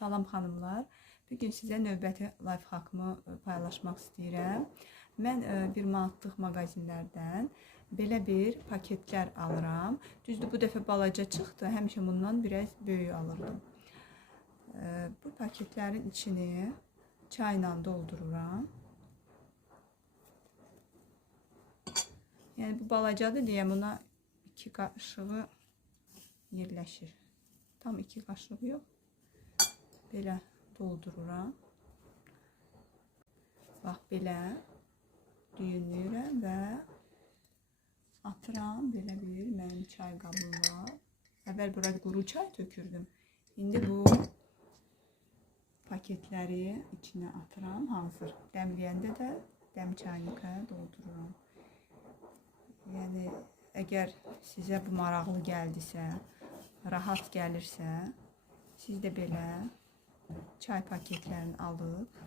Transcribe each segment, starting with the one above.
Salam xanımlar. Bugün sizə növbəti life hackımı paylaşmaq istəyirəm. Mən 1 manatlıq mağazinlərdən belə bir paketlər alıram. Düzdür, bu dəfə balaca çıxdı. Həmişə bundan biraz böyük alırdım. Bu paketlərin içini çayla doldururam. Yəni bu balacadır deyə buna 2 qaşığı yerləşir. Tam 2 qaşıq yox. Belə doldururam. Bax belə düyünləyirəm və atıram. Belə bir mənim çay qabım var. Əvvəl bura quru çay tökürdüm. İndi bu paketləri içinə atıram. Hazır. Dəmləyəndə də dəm çaynikaya doldururam. Yəni əgər sizə bu maraqlı gəldisə, rahat gəlirsə, siz də belə çay paketlərini alıb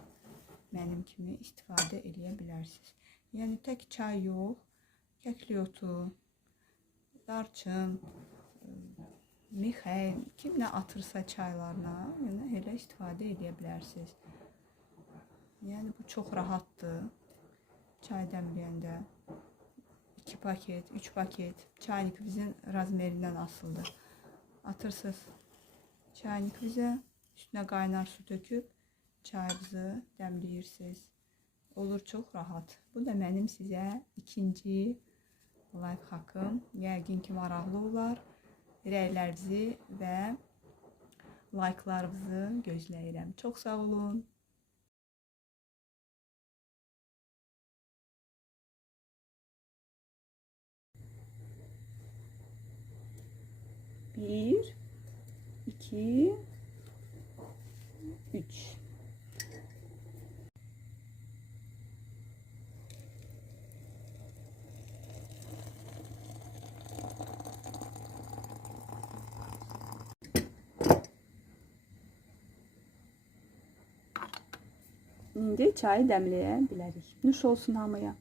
mənim kimi istifadə edə bilərsiniz. Yəni tək çay yox, kəkli otu, darçın, mixey, kim nə atırsa çaylarına, yəni elə istifadə edə bilərsiniz. Yəni bu çox rahatdır. Çay dəmləyəndə 2 paket, 3 paket, çaynikinizin razmerindən asılıdır. Atırsınız çaynikinizə, üstünə qaynar su töküb çayınızı dəmləyirsiniz. Olur çox rahat. Bu da mənim sizə ikinci life hackım. Yəqin ki maraqlı olar. Rəylərinizi və like'larınızı gözləyirəm. Çox sağ olun. 1, 2, 3. İndi çayı dəmləyə bilərik. Nuş olsun hamıya.